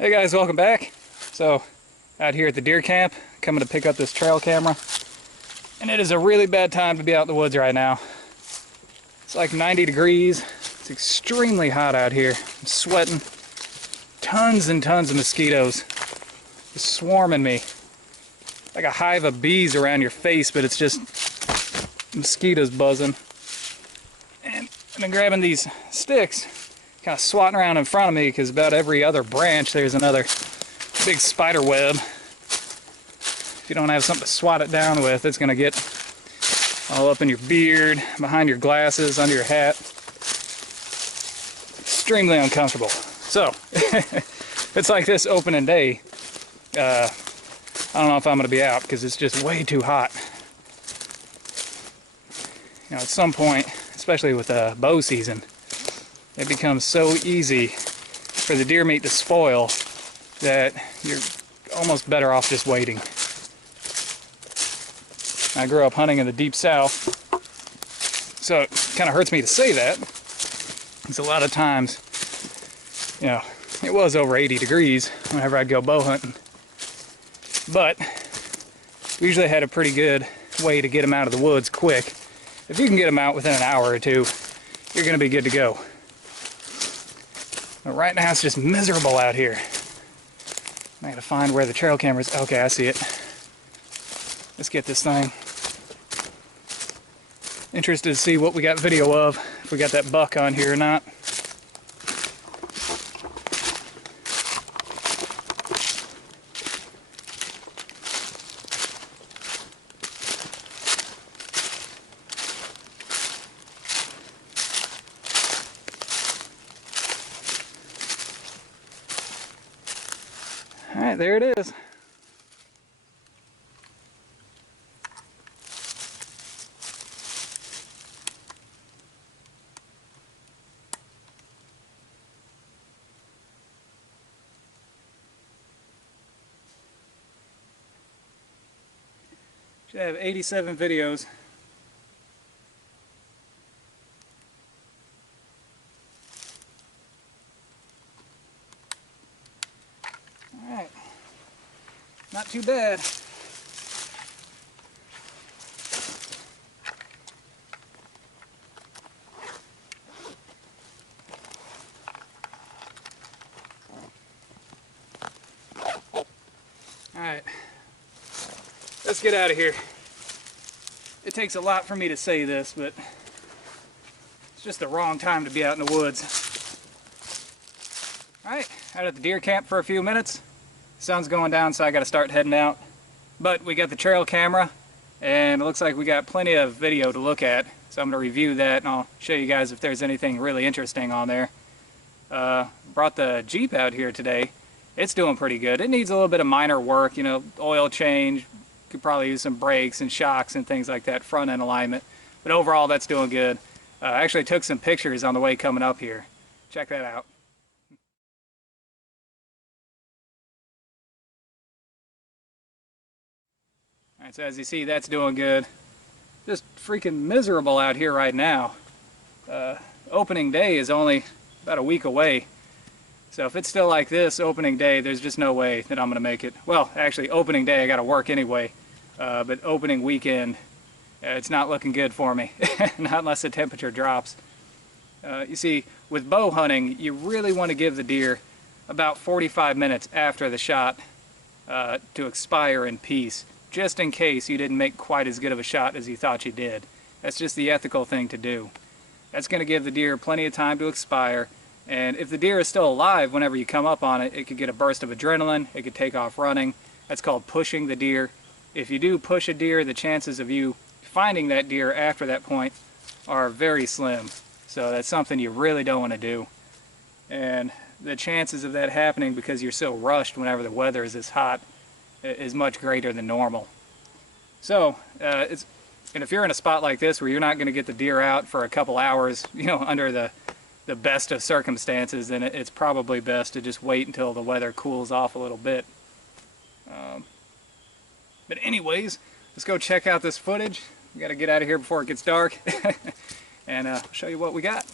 Hey guys, welcome back. So, out here at the deer camp, coming to pick up this trail camera. And it is a really bad time to be out in the woods right now. It's like 90 degrees. It's extremely hot out here. I'm sweating. Tons and tons of mosquitoes just swarming me. Like a hive of bees around your face, but it's just mosquitoes buzzing. And I've been grabbing these sticks, kind of swatting around in front of me, because about every other branch there's another big spider web. If you don't have something to swat it down with, it's going to get all up in your beard, behind your glasses, under your hat. Extremely uncomfortable. So, it's like this opening day. I don't know if I'm going to be out because it's just way too hot. You know, at some point, especially with bow season, it becomes so easy for the deer meat to spoil that you're almost better off just waiting. I grew up hunting in the deep south, so it kind of hurts me to say that. Because a lot of times, you know, it was over 80 degrees whenever I'd go bow hunting. But we usually had a pretty good way to get them out of the woods quick. If you can get them out within an hour or two, you're going to be good to go. But right now it's just miserable out here. I gotta find where the trail camera's. Okay, I see it. Let's get this thing. Interested to see what we got video of, if we got that buck on here or not. Alright, there it is. Should have 87 videos. Alright. Not too bad. Alright. Let's get out of here. It takes a lot for me to say this, but it's just the wrong time to be out in the woods. Alright, out at the deer camp for a few minutes. Sun's going down, so I got to start heading out. But we got the trail camera, and it looks like we got plenty of video to look at. So I'm going to review that, and I'll show you guys if there's anything really interesting on there. Brought the Jeep out here today. It's doing pretty good. It needs a little bit of minor work, you know, oil change. Could probably use some brakes and shocks and things like that, front end alignment. But overall, that's doing good. I actually took some pictures on the way coming up here. Check that out. Alright, so as you see, that's doing good. Just freaking miserable out here right now. Opening day is only about a week away. So if it's still like this opening day, there's just no way that I'm going to make it. Well, actually, opening day I got to work anyway. But opening weekend, it's not looking good for me. Not unless the temperature drops. You see, with bow hunting, you really want to give the deer about 45 minutes after the shot to expire in peace, just in case you didn't make quite as good of a shot as you thought you did. That's just the ethical thing to do. That's going to give the deer plenty of time to expire, and if the deer is still alive whenever you come up on it, it could get a burst of adrenaline, it could take off running. That's called pushing the deer. If you do push a deer, the chances of you finding that deer after that point are very slim. So that's something you really don't want to do. And the chances of that happening because you're so rushed whenever the weather is this hot is much greater than normal. So, and if you're in a spot like this where you're not going to get the deer out for a couple hours, you know, under the best of circumstances, then it's probably best to just wait until the weather cools off a little bit. But anyways, let's go check out this footage. We got to get out of here before it gets dark, and I'll show you what we got.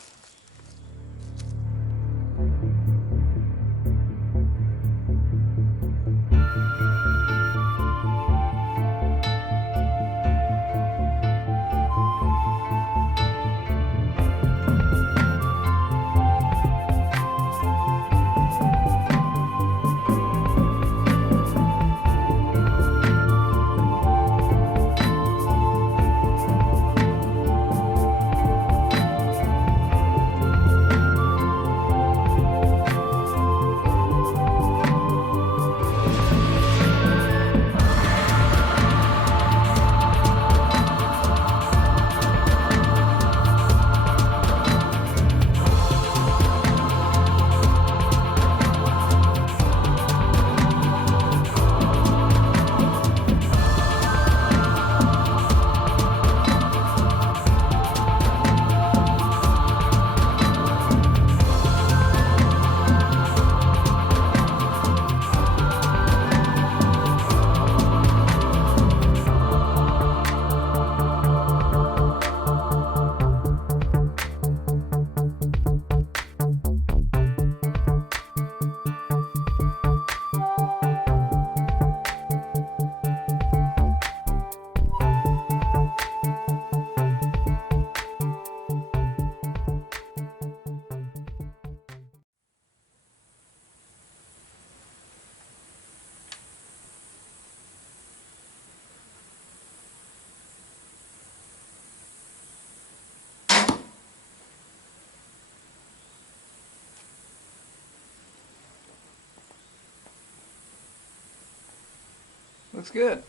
Looks good.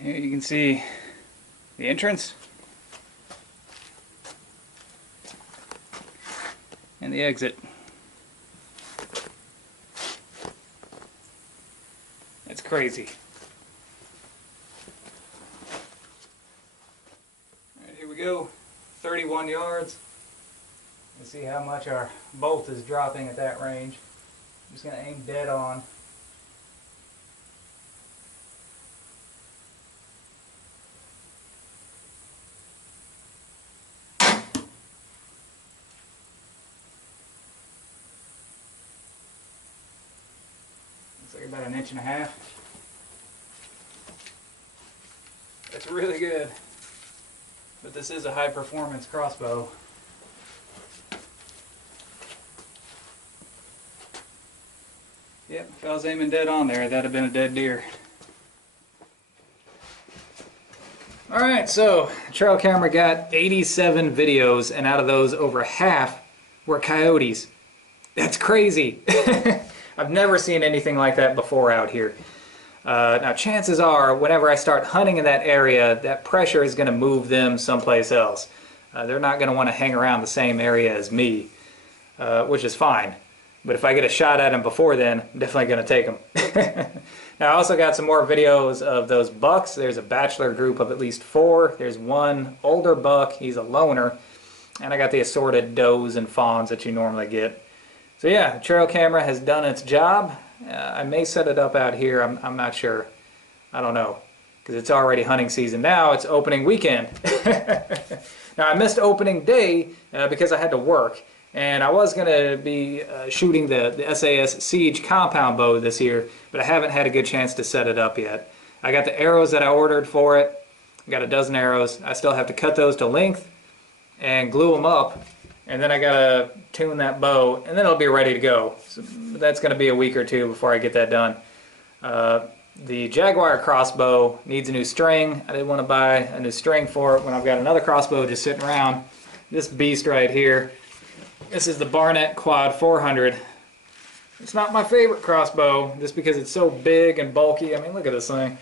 Here you can see the entrance and the exit. It's crazy. Alright, here we go. 31 yards. Let's see how much our bolt is dropping at that range. I'm just going to aim dead on. Looks like about 1.5 inches. That's really good. But this is a high performance crossbow. Yep, if I was aiming dead on there, that'd have been a dead deer. Alright, so trail camera got 87 videos, and out of those over half were coyotes. That's crazy. I've never seen anything like that before out here. Now chances are, whenever I start hunting in that area, that pressure is going to move them someplace else. They're not going to want to hang around the same area as me, which is fine. But if I get a shot at them before then, I'm definitely going to take them. Now I also got some more videos of those bucks. There's a bachelor group of at least 4. There's one older buck, he's a loner. And I got the assorted does and fawns that you normally get. So yeah, the trail camera has done its job. I may set it up out here, I'm not sure. I don't know, because it's already hunting season now. It's opening weekend. Now I missed opening day because I had to work. And I was going to be shooting the SAS Siege compound bow this year, but I haven't had a good chance to set it up yet. I got the arrows that I ordered for it. I got a dozen arrows. I still have to cut those to length and glue them up. And then I got to tune that bow, and then it'll be ready to go. So that's going to be a week or two before I get that done. The Jaguar crossbow needs a new string. I didn't want to buy a new string for it when I've got another crossbow just sitting around. This beast right here. This is the Barnett Quad 400. It's not my favorite crossbow just because it's so big and bulky. I mean, look at this thing.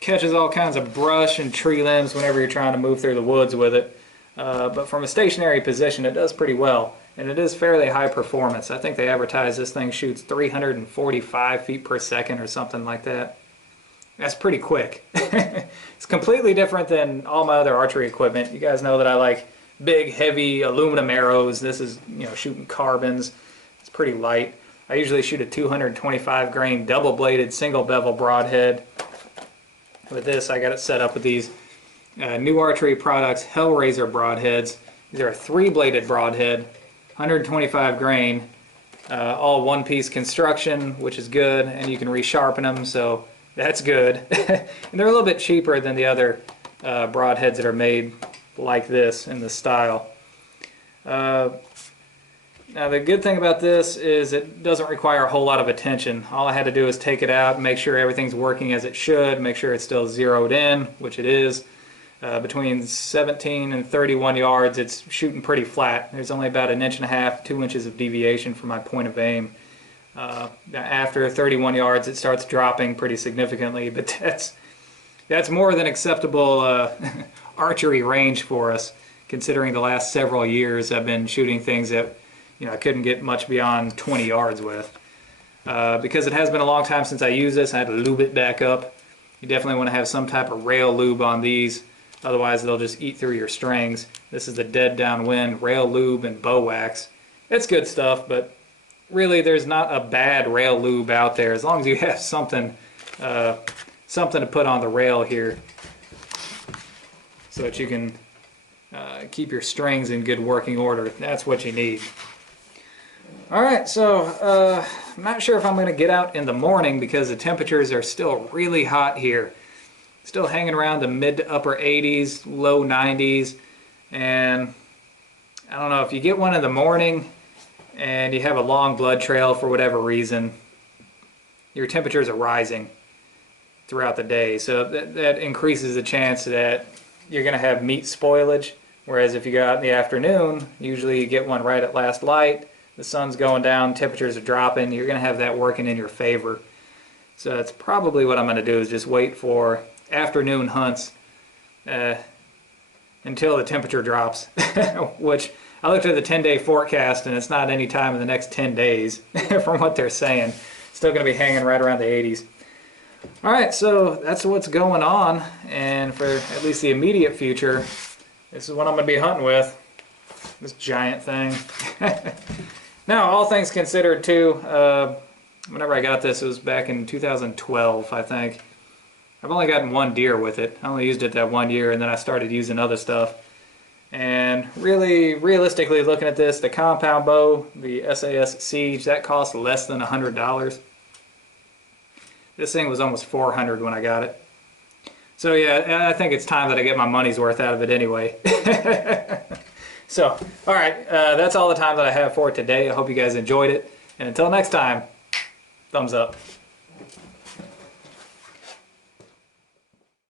Catches all kinds of brush and tree limbs whenever you're trying to move through the woods with it. But from a stationary position, it does pretty well. And it is fairly high performance. I think they advertise this thing shoots 345 feet per second or something like that. That's pretty quick. It's completely different than all my other archery equipment. You guys know that I like big, heavy aluminum arrows. This is, you know, shooting carbons. It's pretty light. I usually shoot a 225 grain double-bladed single bevel broadhead. With this, I got it set up with these New Archery Products Hellraiser broadheads. These are a 3-bladed broadhead, 125 grain, all one-piece construction, which is good, and you can resharpen them, so that's good. And they're a little bit cheaper than the other broadheads that are made like this in this style. Now the good thing about this is it doesn't require a whole lot of attention. All I had to do is take it out and make sure everything's working as it should, make sure it's still zeroed in, which it is. Between 17 and 31 yards, it's shooting pretty flat. There's only about 1.5 inches, 2 inches of deviation from my point of aim. After 31 yards, it starts dropping pretty significantly, but that's more than acceptable archery range for us, considering the last several years I've been shooting things that, you know, I couldn't get much beyond 20 yards with. Because it has been a long time since I used this, I had to lube it back up. You definitely want to have some type of rail lube on these, otherwise they'll just eat through your strings. This is the Dead Downwind rail lube and bow wax. It's good stuff, but really there's not a bad rail lube out there as long as you have something something to put on the rail here so that you can keep your strings in good working order. That's what you need. Alright, so I'm not sure if I'm going to get out in the morning because the temperatures are still really hot here. Still hanging around the mid to upper 80s, low 90s, and I don't know, if you get one in the morning and you have a long blood trail for whatever reason, your temperatures are rising throughout the day, so that increases the chance that you're going to have meat spoilage. Whereas if you go out in the afternoon, usually you get one right at last light, the sun's going down, temperatures are dropping, you're going to have that working in your favor. So that's probably what I'm going to do, is just wait for afternoon hunts until the temperature drops, which I looked at the 10-day forecast and it's not any time in the next 10 days from what they're saying. Still going to be hanging right around the 80s. Alright, so that's what's going on, and for at least the immediate future, this is what I'm going to be hunting with, this giant thing. Now, all things considered too, whenever I got this, it was back in 2012, I think. I've only gotten one deer with it. I only used it that 1 year, and then I started using other stuff. And really, realistically looking at this, the compound bow, the SAS Siege, that cost less than $100. This thing was almost $400 when I got it. So yeah, I think it's time that I get my money's worth out of it anyway. So, alright, that's all the time that I have for today. I hope you guys enjoyed it. And until next time, thumbs up.